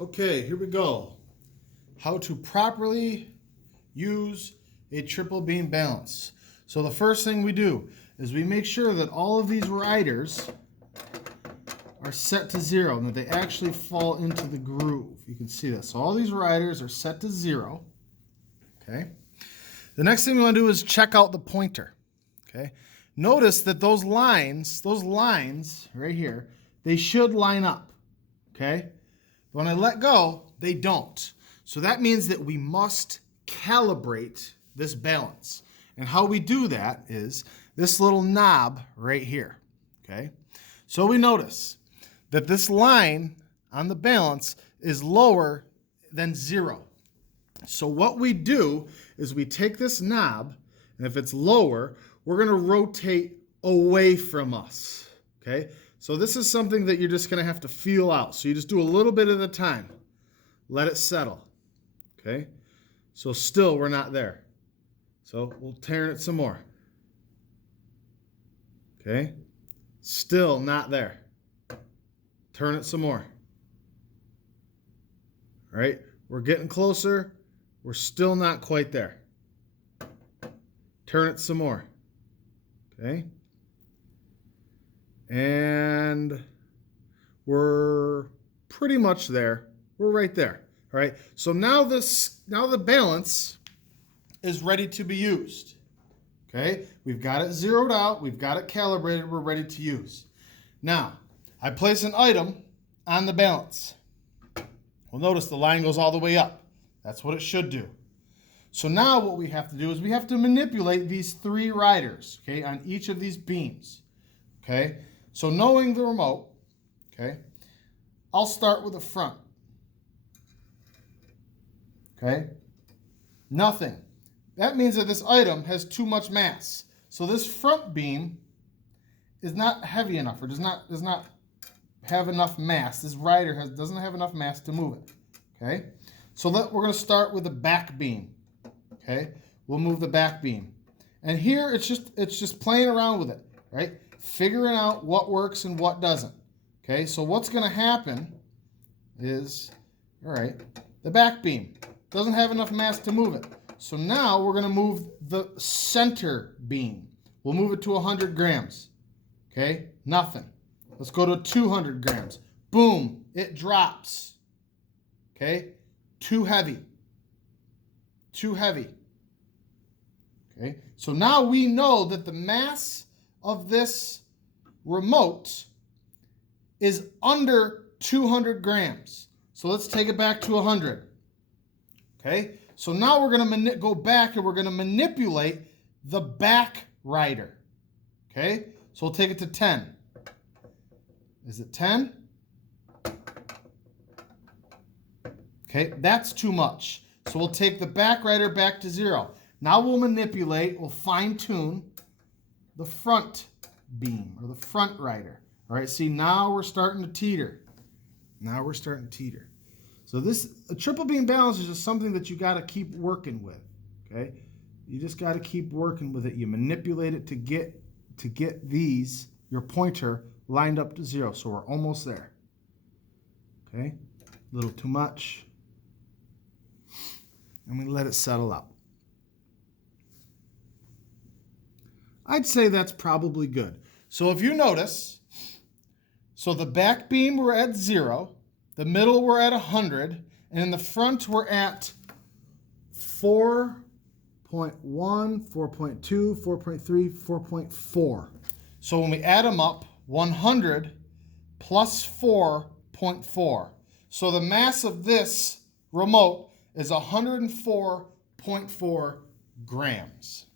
Okay, here we go. How to properly use a triple beam balance. So the first thing we do is we make sure that all of these riders are set to 0 and that they actually fall into the groove. You can see this. So all these riders are set to 0. Okay. The next thing we want to do is check out the pointer. Okay. Notice that those lines right here, they should line up. Okay. When I let go, they don't. So that means that we must calibrate this balance. And how we do that is this little knob right here. Okay. So we notice that this line on the balance is lower than 0. So what we do is we take this knob, and if it's lower, we're going to rotate away from us. Okay? So this is something that you're just going to have to feel out. So you just do a little bit at a time. Let it settle. Okay? So still we're not there. So we'll turn it some more. Okay? Still not there. Turn it some more. All right? We're getting closer. We're still not quite there. Turn it some more. Okay? And we're pretty much there. We're right there. All right? So now the balance is ready to be used. Okay? We've got it zeroed out. We've got it calibrated. We're ready to use. Now, I place an item on the balance. Well, notice the line goes all the way up. That's what it should do. So now what we have to do is we have to manipulate these 3 riders, okay, on each of these beams. Okay? So knowing the remote, okay, I'll start with the front. Okay? Nothing. That means that this item has too much mass. So this front beam is not heavy enough, or does not have enough mass. This rider doesn't have enough mass to move it. Okay? So we're going to start with the back beam. Okay? We'll move the back beam. And here it's just playing around with it, right? Figuring out what works and what doesn't. Okay? So what's going to happen is, all right, the back beam doesn't have enough mass to move it. So now we're going to move the center beam. We'll move it to 100 grams. Okay? Nothing. Let's go to 200 grams. Boom, it drops. Okay? Too heavy. Too heavy. Okay? So now we know that the mass of this remote is under 200 grams. So let's take it back to 100. Okay? So now we're going to go back and we're going to manipulate the back rider. Okay? So we'll take it to 10. Is it 10? Okay, that's too much. So we'll take the back rider back to 0. Now we'll fine tune the front beam or the front rider. All right, see, now we're starting to teeter. So a triple beam balance is just something that you got to keep working with. Okay, you just got to keep working with it. You manipulate it to get your pointer lined up to 0. So we're almost there. Okay, a little too much. And we let it settle out. I'd say that's probably good. So if you notice, so the back beam we're at 0, the middle we're at 100, and in the front we're at 4.1, 4.2, 4.3, 4.4. So when we add them up, 100 plus 4.4. So the mass of this remote is 104.4 grams.